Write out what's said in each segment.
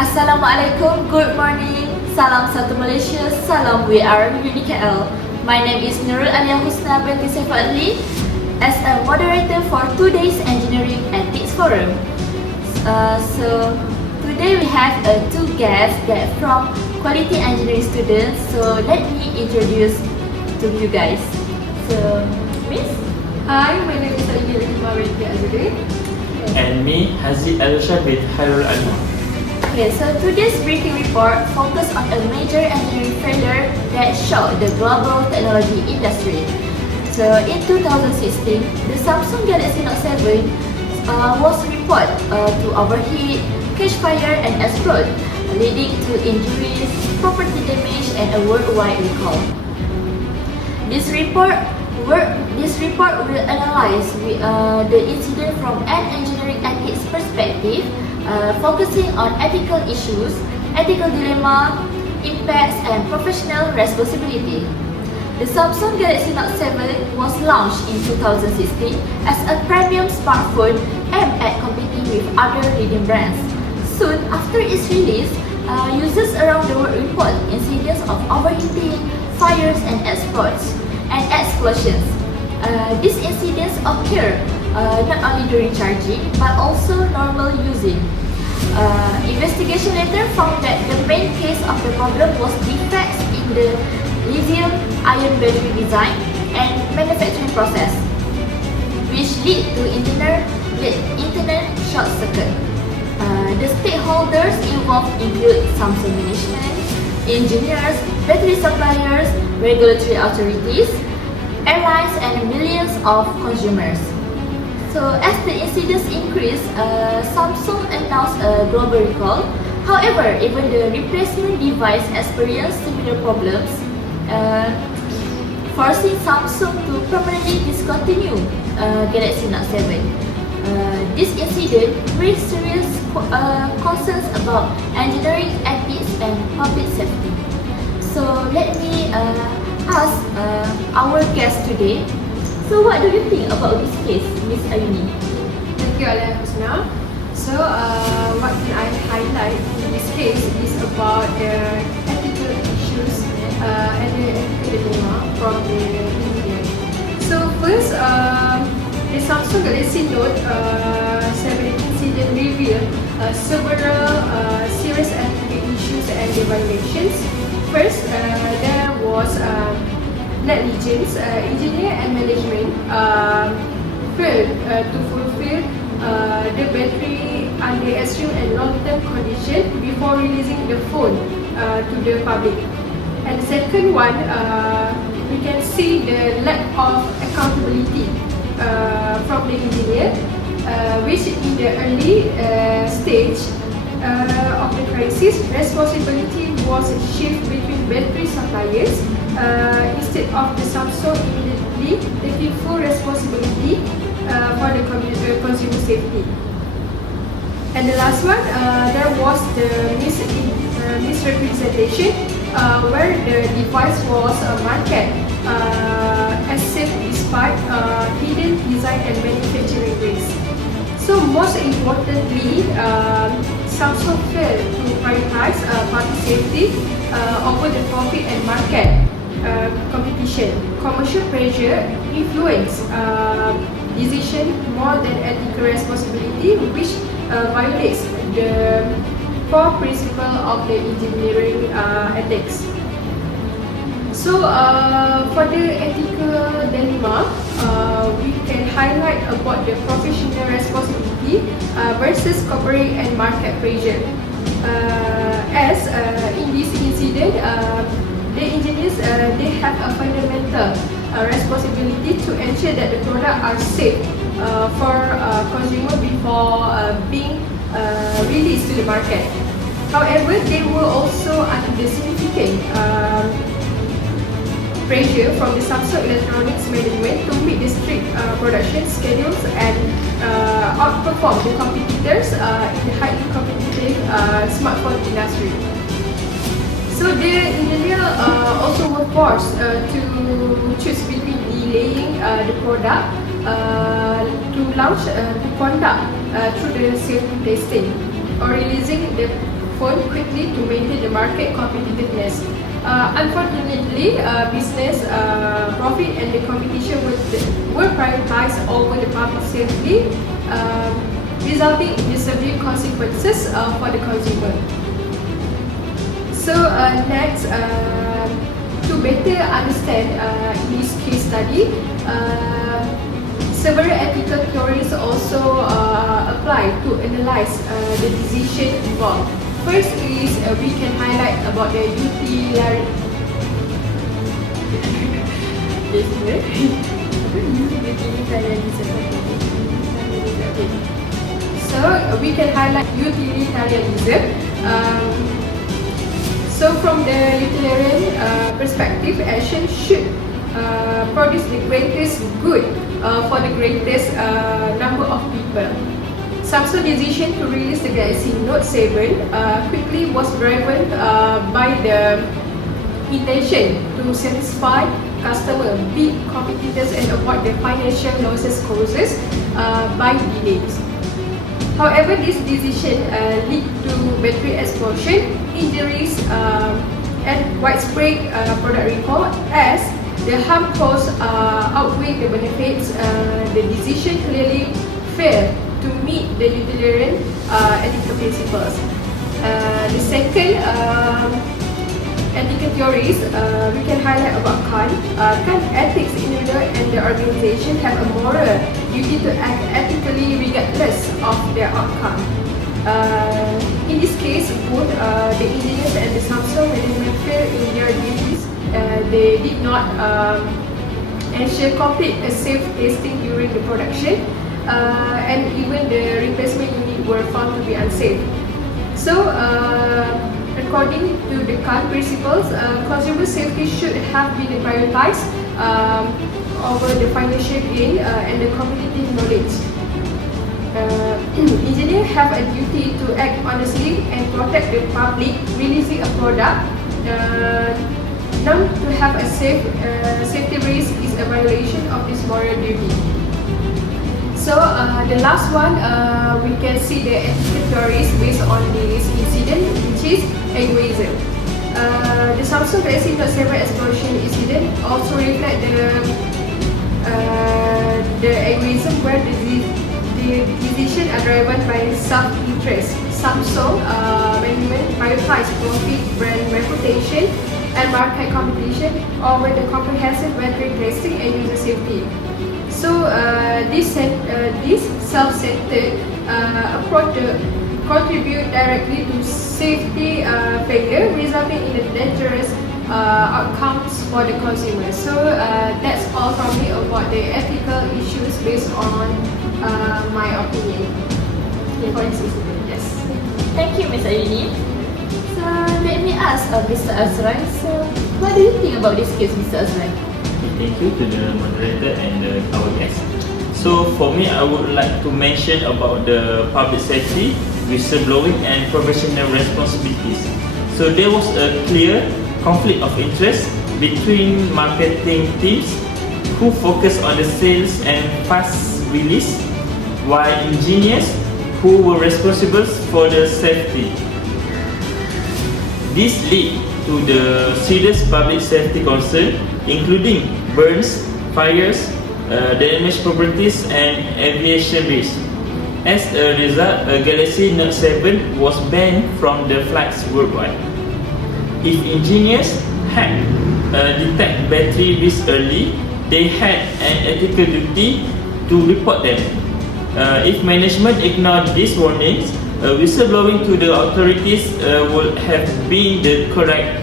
Assalamualaikum, good morning. Salam satu Malaysia, salam we are UniKL. My name is Nurul Alia Husna binti Saiful Ali as a moderator for today's Engineering Ethics Forum. So today we have two guests that from quality engineering students. So let me introduce to you guys. So Miss? Hi, my name is Aidilma binti Azudin. And me, Haziq Al-Shah bin Khairul Ali. Okay, so today's briefing report focused on a major engineering failure that shocked the global technology industry. So in 2016, the Samsung Galaxy Note 7 was reported to overheat, catch fire and explode, leading to injuries, property damage and a worldwide recall. This report will analyze the incident from an engineering ethics perspective, focusing on ethical issues, ethical dilemma, impacts, and professional responsibility. The Samsung Galaxy Note 7 was launched in 2016 as a premium smartphone aimed at competing with other leading brands. Soon after its release, users around the world report incidents of overheating, fires, and explosions. These incidents occur not only during charging but also normal using. Investigation later found that the main case of the problem was defects in the lithium-ion battery design and manufacturing process, which lead to internal short circuit. The stakeholders involved include Samsung management, engineers, battery suppliers, regulatory authorities, airlines, and millions of consumers. So as the incidents increased, Samsung announced a global recall. However, even the replacement device experienced similar problems, forcing Samsung to permanently discontinue Galaxy Note 7. This incident raised serious concerns about engineering ethics and public safety. So let me ask our guest today. So what do you think about this case, Miss Ayuni? Thank you, Alia Husna. So, what can I highlight in this case is about the ethical issues and the ethical dilemma from the engineer. So, first, the Samsung Galaxy Note 7 incident revealed several serious ethical issues and violations. First, there was negligence. Engineer and management failed to fulfill the battery under extreme and long-term condition before releasing the phone to the public. And the second one, we can see the lack of accountability from the engineer, which in the early stage of the crisis, responsibility was shifted between battery suppliers instead of the Samsung immediately taking full responsibility for the consumer safety. And the last one, there was the misrepresentation where the device was marketed as safe despite hidden design and manufacturing risks. So most importantly, Samsung failed to prioritize public safety over the profit and market competition. Commercial pressure influence decision more than ethical responsibility, which violates the core principle of the engineering ethics. So for the ethical dilemma, we can highlight about the professional responsibility versus corporate and market pressure. As in this incident, the engineers they have a fundamental responsibility to ensure that the products are safe for consumer before being released to the market. However, they were also under the significant pressure from the Samsung Electronics management to meet the strict production schedules and outperform the competitors in the highly competitive smartphone industry. So the engineer also were forced to choose between delaying the product to conduct through the safety testing or releasing the phone quickly to maintain the market competitiveness. Unfortunately, business profit and the competition were prioritized over the public safety, resulting in the severe consequences for the consumer. So next, to better understand in this case study, several ethical theories also apply to analyze the decision involved. First is we can highlight about the utilitarianism. So we can highlight utilitarianism. So from the utilitarian perspective, action should produce the greatest good for the greatest number of people. Samsung's decision to release the Galaxy Note 7 quickly was driven by the intention to satisfy customer, beat competitors and avoid the financial losses caused by delays. However, this decision led to battery explosion, injuries and widespread product recall as the harm caused outweigh the benefits. The decision clearly failed to meet the utilitarian ethical principles. The second ethical theories we can highlight about Kant. Kant ethics individual and the organization have a moral duty to act ethically regardless of their outcome. In this case, both the engineers and the Samsung management failed in their duties. They did not ensure complete safe testing during the production, and even the replacement unit were found to be unsafe. So, according to the Kant principles, consumer safety should have been prioritized over the financial gain and the competitive knowledge. Engineers have a duty to act honestly and protect the public. Releasing a product known to have a safety risk is a violation of this moral duty. So the last one, we can see the ethical theories based on this incident, which is egoism. The Samsung Galaxy Note 7 explosion incident also reflect the egoism where the decision are driven by self-interest. Samsung management prioritized profit, brand reputation, and market competition over the comprehensive battery testing and user safety. So this self-centered approach contribute directly to safety failure, resulting in the dangerous outcomes for the consumer. So that's all from me about the ethical issues based on my opinion. For this incident, yes. Thank you, Ms. Ayuni. So let me ask Mr. Azrai. So what do you think about this case, Mr. Azrai? Thank you to the moderator and our guest. So for me, I would like to mention about the public safety, whistleblowing and professional responsibilities. So there was a clear conflict of interest between marketing teams who focus on the sales and fast release, while engineers who were responsible for the safety. This led to the serious public safety concern, including burns, fires, damaged properties and aviation risk. As a result, a Galaxy Note 7 was banned from the flights worldwide. If engineers had detected battery risk early, they had an ethical duty to report them. If management ignored these warnings, whistleblowing to the authorities would have been the correct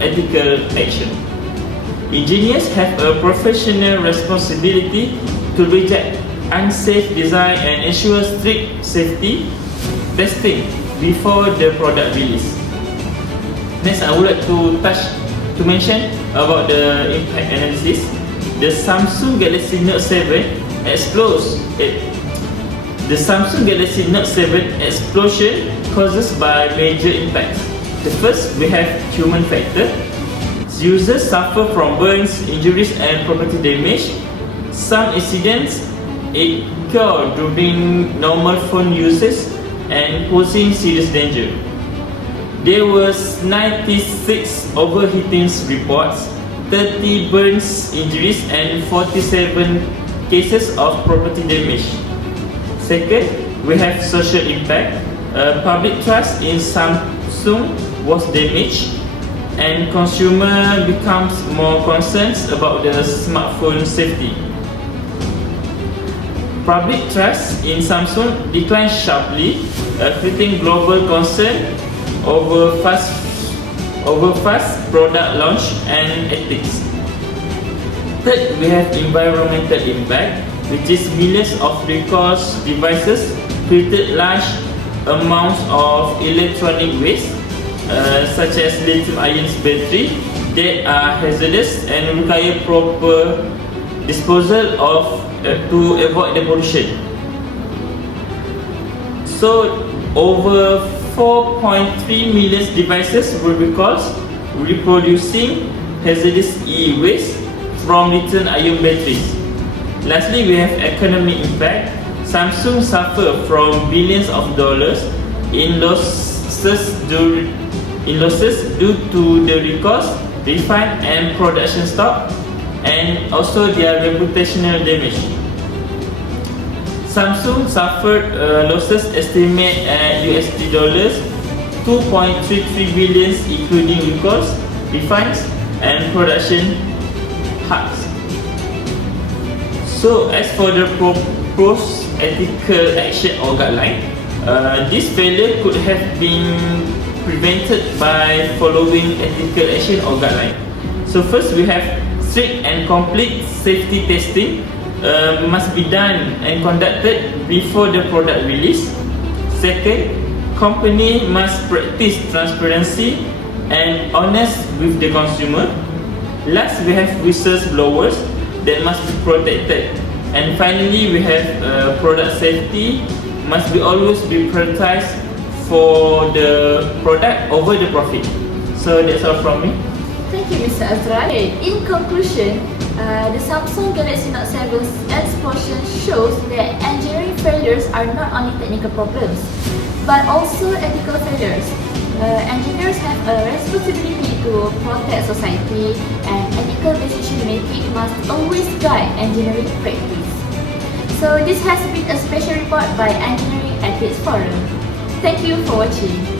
ethical action. Engineers have a professional responsibility to reject unsafe design and ensure strict safety testing before the product release. Next, I would like to mention about the impact analysis. The Samsung Galaxy Note 7 The Samsung Galaxy Note 7 explosion causes by major impacts. The first, we have human factor. Users suffer from burns, injuries and property damage. Some incidents occur during normal phone uses and posing serious danger. there was 96 overheating reports, 30 burns injuries and 47 cases of property damage. Second, we have social impact. Public trust in Samsung was damaged and consumer becomes more concerned about the smartphone safety. Public trust in Samsung declined sharply, creating global concern over fast product launch and ethics. Third, we have environmental impact, which is millions of recalls devices created large amounts of electronic waste, such as lithium-ion battery that are hazardous and require proper disposal of to avoid the pollution. So, over 4.3 million devices were recalled, reproducing hazardous e-waste from lithium-ion batteries. Lastly, we have economic impact. Samsung suffered from billions of dollars in losses due to the recalls, refund and production stop, and also their reputational damage. Samsung suffered losses estimated at $2.33 billion, including recalls, refunds, and production hacks. So, as for the proposed ethical action or guideline, this failure could have been prevented by following ethical action or guideline. So, first we have strict and complete safety testing must be done and conducted before the product release. Second, company must practice transparency and honest with the consumer. Last, we have whistleblowers that must be protected. And finally, we have product safety must be always be prioritized for the product over the profit. So that's all from me. Thank you, Mr. Azra. In conclusion, the Samsung Galaxy Note 7's explosion shows that engineering failures are not only technical problems, but also ethical failures. Engineers have a responsibility to protect society, and ethical decision making must always guide engineering practice. So this has been a special report by Engineering Ethics Forum. Thank you for watching.